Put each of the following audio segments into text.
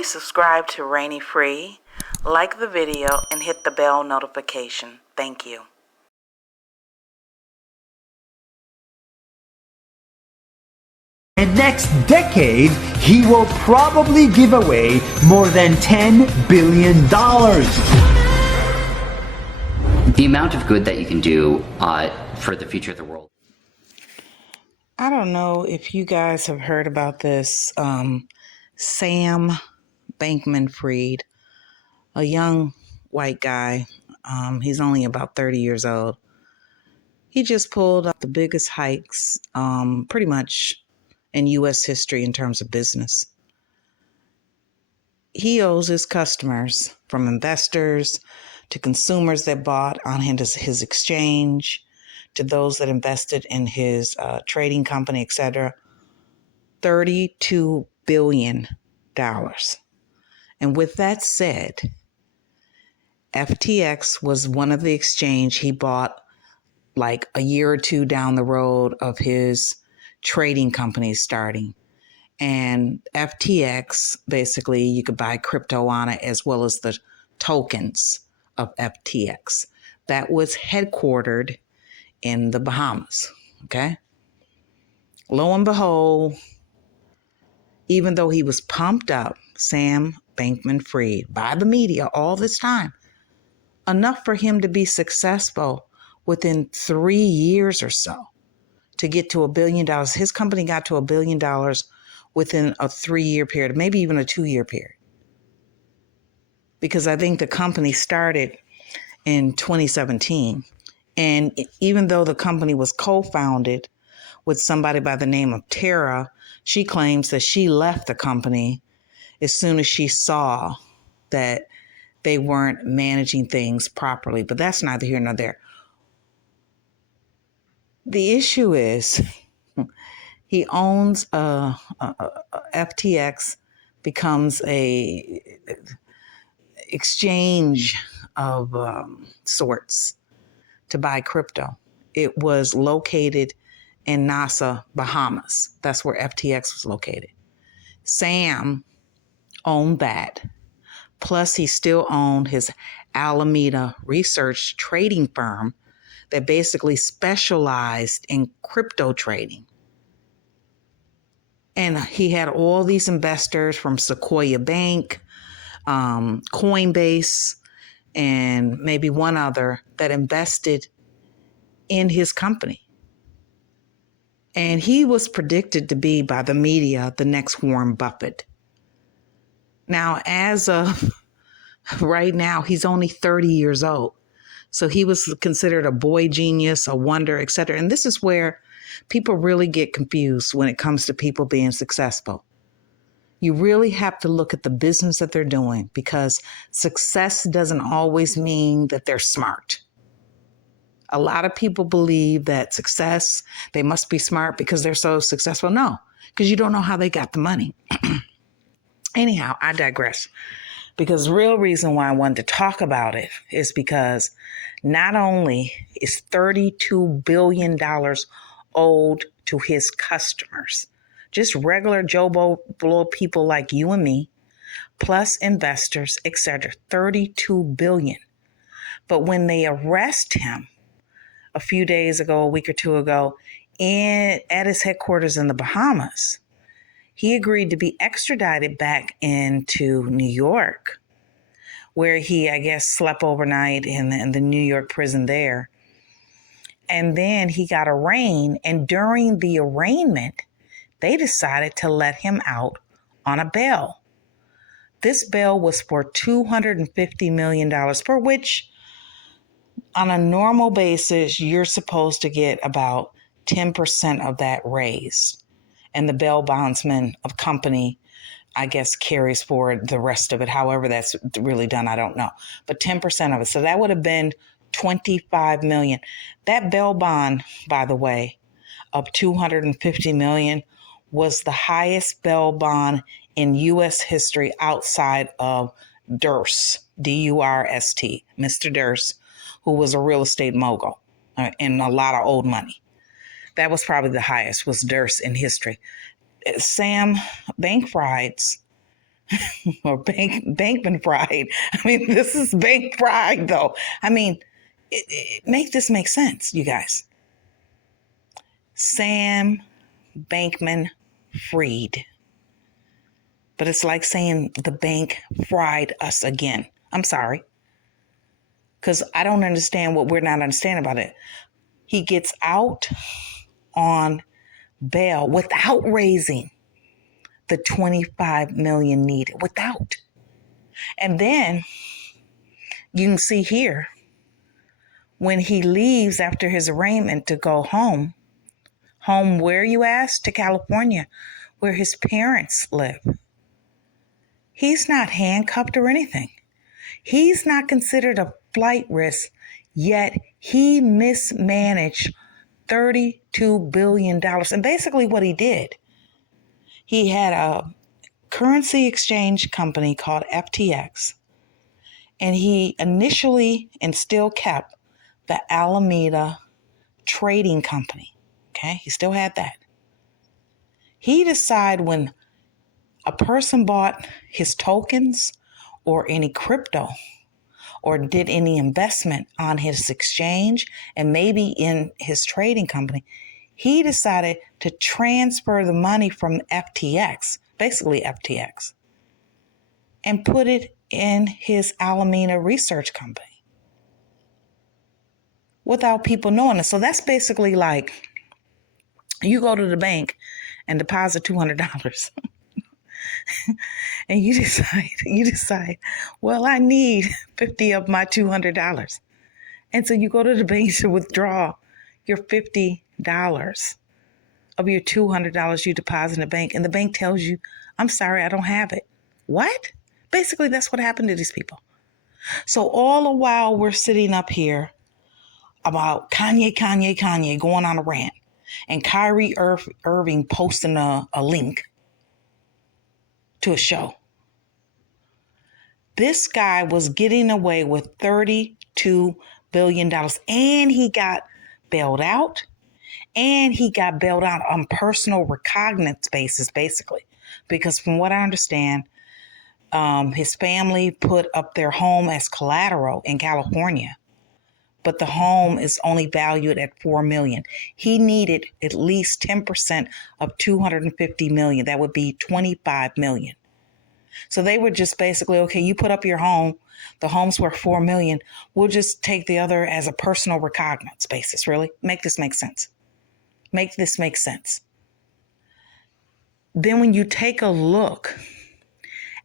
Please subscribe to Rainy Free, like the video, and hit the bell notification. Thank you. And next decade, he will probably give away more than $10 billion. The amount of good that you can do for the future of the world. I don't know if you guys have heard about this Sam Bankman-Fried, a young white guy. He's only about 30 years old. He just pulled up the biggest hikes pretty much in U.S. history in terms of business. He owes his customers, from investors to consumers that bought on his exchange, to those that invested in his trading company, etc., $32 billion. And with that said, FTX was one of the exchange he bought like a year or two down the road of his trading company starting. And FTX, basically, you could buy crypto on it as well as the tokens of FTX. That was headquartered in the Bahamas, okay? Lo and behold, even though he was pumped up, Sam Bankman-Fried, by the media all this time, enough for him to be successful within 3 years or so to get to $1 billion. His company got to $1 billion within a 3-year period, maybe even a 2-year period. Because I think the company started in 2017. And even though the company was co-founded with somebody by the name of Tara, she claims that she left the company as soon as she saw that they weren't managing things properly. But that's neither here nor there. The issue is he owns FTX, becomes a exchange of sorts to buy crypto. It was located in Nassau, Bahamas. That's where FTX was located. Sam owned that. Plus, he still owned his Alameda research trading firm that basically specialized in crypto trading. And he had all these investors from Sequoia Bank, Coinbase, and maybe one other that invested in his company. And he was predicted to be, by the media, the next Warren Buffett. Now, as of right now, he's only 30 years old. So he was considered a boy genius, a wonder, etc. And this is where people really get confused when it comes to people being successful. You really have to look at the business that they're doing, because success doesn't always mean that they're smart. A lot of people believe that success, they must be smart because they're so successful. No, because you don't know how they got the money. Anyhow, I digress. Because the real reason why I wanted to talk about it is because not only is $32 billion owed to his customers, just regular Joe Blow people like you and me, plus investors, etc., $32 billion. But when they arrest him a few days ago, a week or two ago, at his headquarters in the Bahamas, he agreed to be extradited back into New York, where he, I guess, slept overnight in the New York prison there. And then he got arraigned. And during the arraignment, they decided to let him out on a bail. This bail was for $250 million, for which, on a normal basis, you're supposed to get about 10% of that raised. And the bail bondsman of company, I guess, carries forward the rest of it. However that's really done, I don't know. But 10% of it. So that would have been $25 million. That bail bond, by the way, of $250 million was the highest bail bond in U.S. history outside of Durst, D-U-R-S-T, Mr. Durst, who was a real estate mogul and a lot of old money. That was probably the highest, was Durst in history. Sam Bankman-Fried's or Bankman-Fried. I mean, this is Bank-Fried, though. I mean, make this make sense, you guys. Sam Bankman-Fried. But it's like saying the bank fried us again. I'm sorry. Because I don't understand what we're not understanding about it. He gets out on bail without raising the $25 million needed. Without. And then you can see here, when he leaves after his arraignment to go home where, you ask? To California, where his parents live. He's not handcuffed or anything. He's not considered a flight risk, yet he mismanaged $32 billion. And basically what he did, he had a currency exchange company called FTX, and he initially and still kept the Alameda Trading Company. Okay, he still had that. He decided when a person bought his tokens or any crypto or did any investment on his exchange and maybe in his trading company, he decided to transfer the money from FTX, basically FTX, and put it in his Alameda research company without people knowing it. So that's basically like you go to the bank and deposit $200. And you decide, well, I need 50 of my $200. And so you go to the bank to withdraw your $50 of your $200 you deposit in the bank. And the bank tells you, I'm sorry, I don't have it. What? Basically, that's what happened to these people. So all the while we're sitting up here about Kanye going on a rant and Kyrie Irving posting a link to a show. This guy was getting away with $32 billion and he got bailed out, and he got bailed out on personal recognizance basis, basically, because from what I understand, his family put up their home as collateral in California, but the home is only valued at $4 million. He needed at least 10% of $250 million. That would be $25 million. So they were just basically, okay, you put up your home, the home's worth $4 million. We'll just take the other as a personal recognizance basis. Really? Make this make sense. Make this make sense. Then when you take a look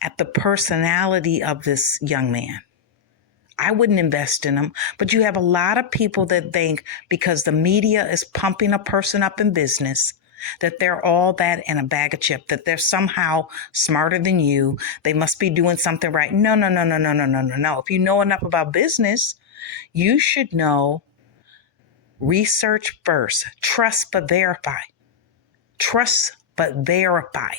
at the personality of this young man, I wouldn't invest in him, but you have a lot of people that think because the media is pumping a person up in business, that they're all that in a bag of chips, that they're somehow smarter than you. They must be doing something right. No. If you know enough about business, you should know research first. Trust but verify. Trust but verify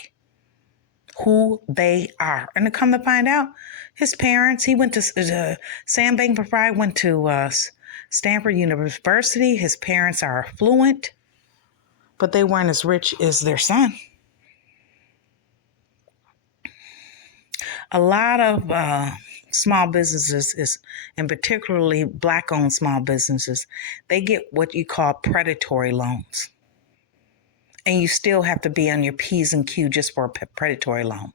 who they are. And to come to find out, his parents, he went to, Sam Bankman-Fried went to Stanford University. His parents are affluent, but they weren't as rich as their son. A lot of small businesses, and particularly Black-owned small businesses, they get what you call predatory loans. And you still have to be on your P's and Q's just for a predatory loan.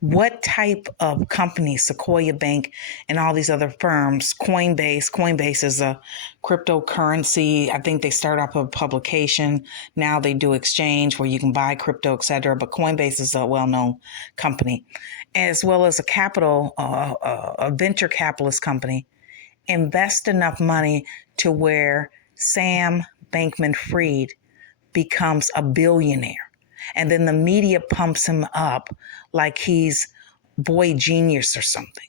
What type of companies, Sequoia Bank and all these other firms, Coinbase is a cryptocurrency. I think they start off a publication. Now they do exchange where you can buy crypto, etc. But Coinbase is a well-known company, as well as a venture capitalist company. Invest enough money to where Sam Bankman-Fried becomes a billionaire. And then the media pumps him up like he's boy genius or something.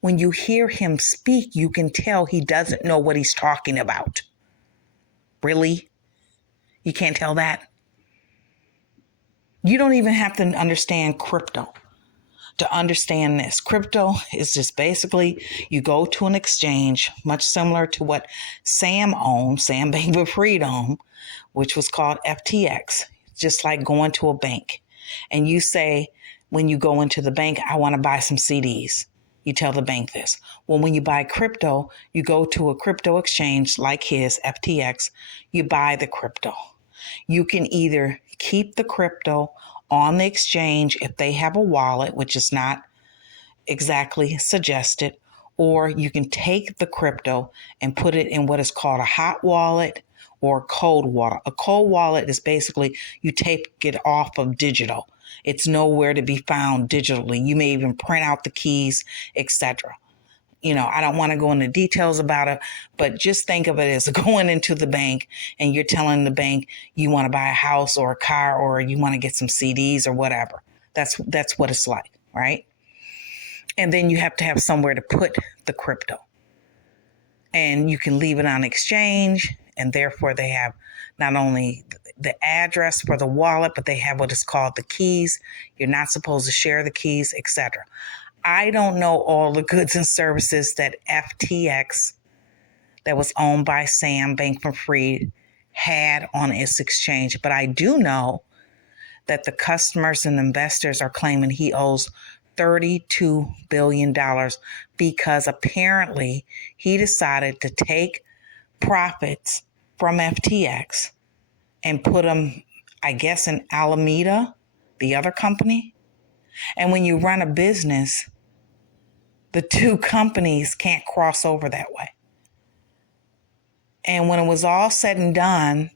When you hear him speak, you can tell he doesn't know what he's talking about. Really? You can't tell that? You don't even have to understand crypto to understand this. Crypto is just basically you go to an exchange, much similar to what Sam Bankman-Fried owned, which was called FTX, just like going to a bank. And you say, when you go into the bank, I want to buy some CDs. You tell the bank this. Well, when you buy crypto, you go to a crypto exchange like his, FTX, you buy the crypto. You can either keep the crypto on the exchange if they have a wallet, which is not exactly suggested, or you can take the crypto and put it in what is called a hot wallet or a cold wallet. A cold wallet is basically you take it off of digital. It's nowhere to be found digitally. You may even print out the keys, etc. I don't want to go into details about it, but just think of it as going into the bank and you're telling the bank you want to buy a house or a car or you want to get some CDs or whatever. That's what it's like, right? And then you have to have somewhere to put the crypto. And you can leave it on exchange, and therefore they have not only the address for the wallet, but they have what is called the keys. You're not supposed to share the keys, etc. I don't know all the goods and services that FTX, that was owned by Sam Bankman-Fried, had on its exchange, but I do know that the customers and investors are claiming he owes $32 billion because apparently he decided to take profits from FTX and put them, I guess, in Alameda, the other company. And when you run a business, the two companies can't cross over that way. And when it was all said and done,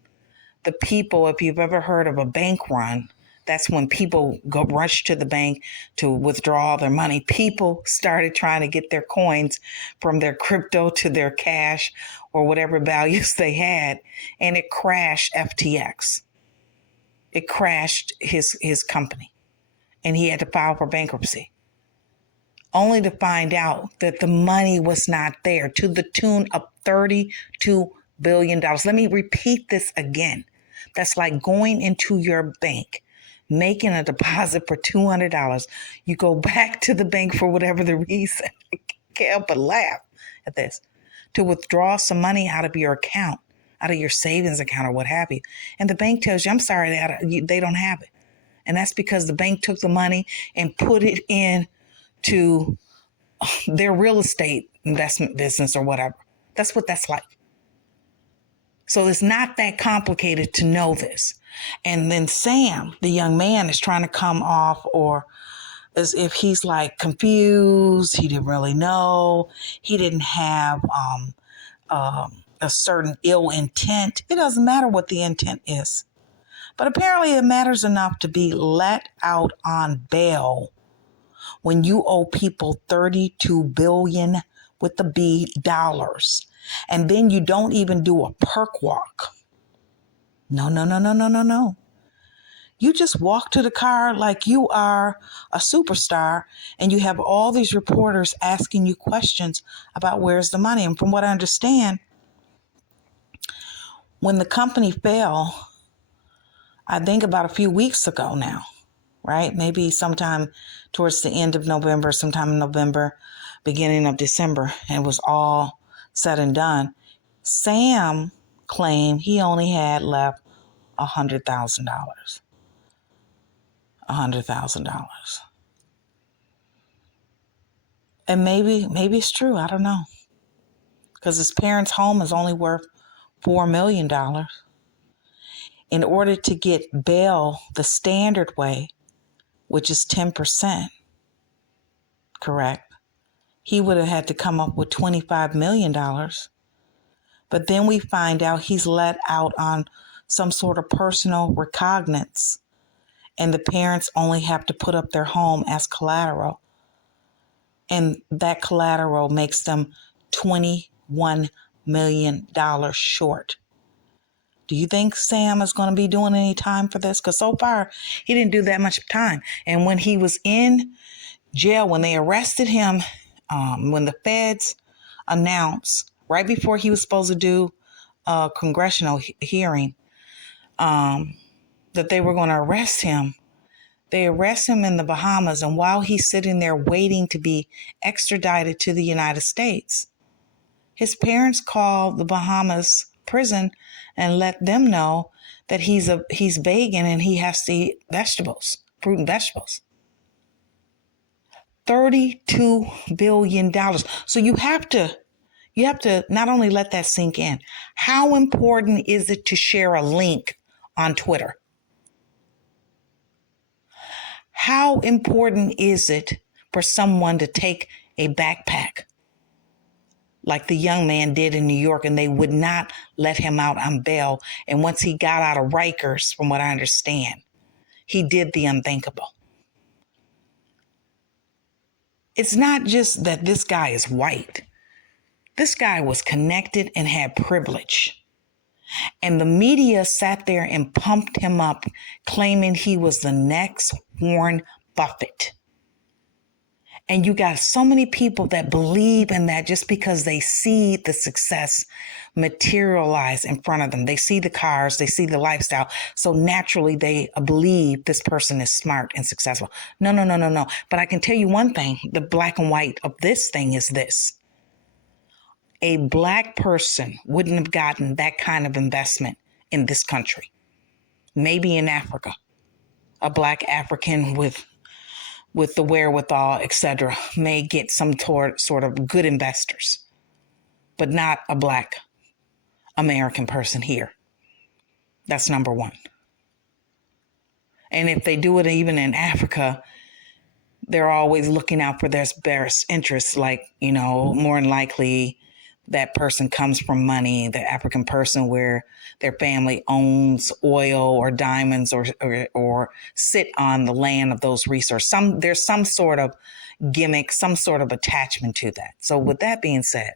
the people, if you've ever heard of a bank run, that's when people rush to the bank to withdraw their money. People started trying to get their coins from their crypto to their cash or whatever values they had, and it crashed FTX. It crashed his company, and he had to file for bankruptcy, only to find out that the money was not there to the tune of $32 billion. Let me repeat this again. That's like going into your bank, making a deposit for $200. You go back to the bank for whatever the reason. I can't help but laugh at this. To withdraw some money out of your account, out of your savings account or what have you. And the bank tells you, I'm sorry, they don't have it. And that's because the bank took the money and put it into their real estate investment business or whatever. That's what that's like. So it's not that complicated to know this. And then Sam, the young man, is trying to come off or as if he's like confused. He didn't really know. He didn't have a certain ill intent. It doesn't matter what the intent is. But apparently it matters enough to be let out on bail when you owe people $32 billion with the B dollars. And then you don't even do a perk walk. No. You just walk to the car like you are a superstar and you have all these reporters asking you questions about where's the money. And from what I understand, when the company fell, I think about a few weeks ago now, right? Maybe sometime towards the end of November, sometime in November, beginning of December, and it was all said and done. Sam claimed he only had left $100,000. $100,000. And maybe it's true. I don't know. Because his parents' home is only worth $4 million. In order to get bail the standard way, which is 10%, correct? He would have had to come up with $25 million. But then we find out he's let out on some sort of personal recognizance, and the parents only have to put up their home as collateral. And that collateral makes them $21 million short. Do you think Sam is going to be doing any time for this? Because so far, he didn't do that much time. And when he was in jail, when they arrested him, when the feds announced, right before he was supposed to do a congressional hearing, that they were going to arrest him, they arrest him in the Bahamas. And while he's sitting there waiting to be extradited to the United States, his parents called the Bahamas prison and let them know that he's vegan and he has to eat vegetables, fruit and vegetables. $32 billion. So you have to not only let that sink in. How important is it to share a link on Twitter? How important is it for someone to take a backpack like the young man did in New York, and they would not let him out on bail? And once he got out of Rikers, from what I understand, he did the unthinkable. It's not just that this guy is white. This guy was connected and had privilege. And the media sat there and pumped him up, claiming he was the next Warren Buffett. And you got so many people that believe in that just because they see the success materialize in front of them. They see the cars, they see the lifestyle. So naturally they believe this person is smart and successful. No. But I can tell you one thing, the black and white of this thing is this. A black person wouldn't have gotten that kind of investment in this country. Maybe in Africa, a black African with the wherewithal, etc., may get some sort of good investors, but not a black American person here. That's number one. And if they do it even in Africa, they're always looking out for their best interests. Like, more than likely that person comes from money, the African person where their family owns oil or diamonds or sit on the land of those resources. There's some sort of gimmick, some sort of attachment to that. So with that being said,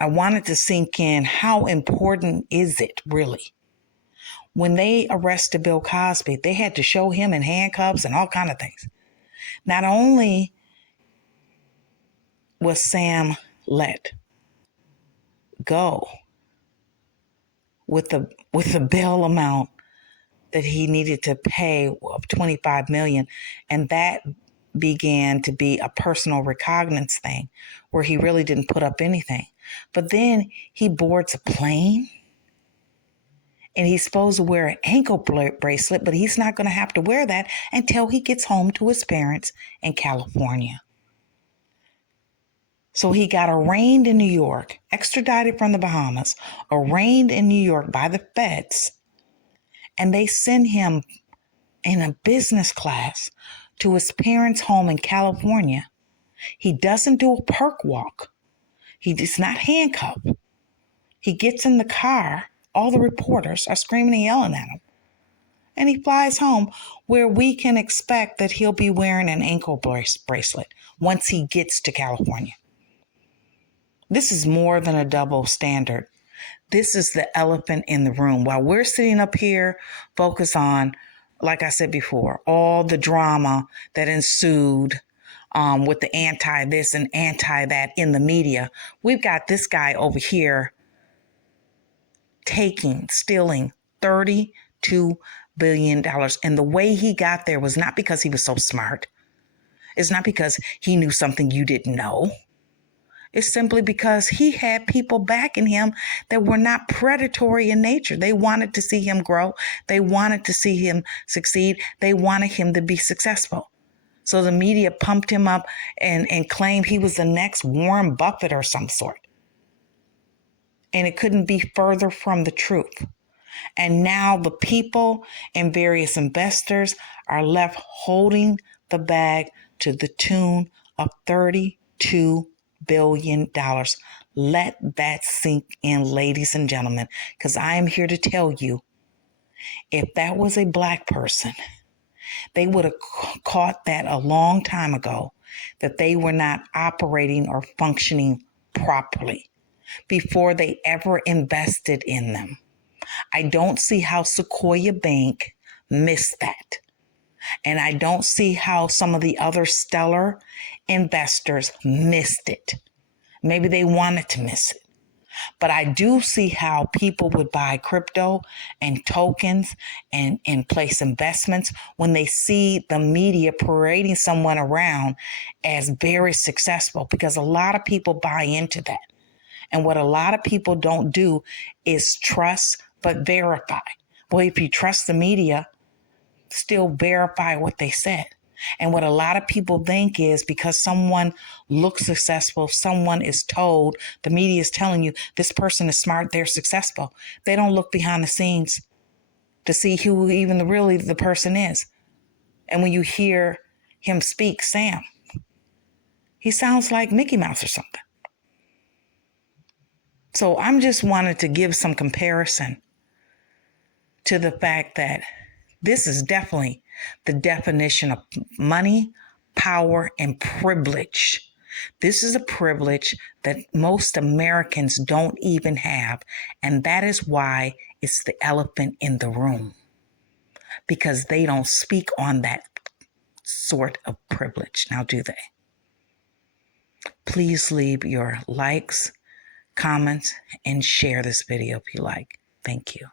I wanted to sink in, how important is it really? When they arrested Bill Cosby, they had to show him in handcuffs and all kinds of things. Not only was Sam let go with the bail amount that he needed to pay of $25 million, and that began to be a personal recognizance thing where he really didn't put up anything. But then he boards a plane and he's supposed to wear an ankle bracelet, but he's not going to have to wear that until he gets home to his parents in California. So he got arraigned in New York, extradited from the Bahamas, arraigned in New York by the feds, and they send him in a business class to his parents' home in California. He doesn't do a perk walk. He's not handcuffed. He gets in the car. All the reporters are screaming and yelling at him. And he flies home, where we can expect that he'll be wearing an ankle bracelet once he gets to California. This is more than a double standard. This is the elephant in the room. While we're sitting up here focused on, like I said before, all the drama that ensued with the anti-this and anti-that in the media, we've got this guy over here stealing $32 billion. And the way he got there was not because he was so smart. It's not because he knew something you didn't know. It's simply because he had people backing him that were not predatory in nature. They wanted to see him grow. They wanted to see him succeed. They wanted him to be successful. So the media pumped him up and claimed he was the next Warren Buffett or some sort. And it couldn't be further from the truth. And now the people and various investors are left holding the bag to the tune of $32 billion. Let that sink in, ladies and gentlemen, because I am here to tell you, if that was a black person, they would have caught that a long time ago, that they were not operating or functioning properly before they ever invested in them. I don't see how Sequoia Bank missed that. And I don't see how some of the other stellar investors missed it. Maybe they wanted to miss it. But I do see how people would buy crypto and tokens and place investments when they see the media parading someone around as very successful, because a lot of people buy into that. And what a lot of people don't do is trust but verify. Well, if you trust the media, still verify what they said. And what a lot of people think is because someone looks successful, someone is told, the media is telling you this person is smart, they're successful. They don't look behind the scenes to see who even really the person is. And when you hear him speak, Sam, he sounds like Mickey Mouse or something. So I'm just wanted to give some comparison to the fact that this is definitely the definition of money, power, and privilege. This is a privilege that most Americans don't even have. And that is why it's the elephant in the room, because they don't speak on that sort of privilege. Now, do they? Please leave your likes, comments, and share this video if you like. Thank you.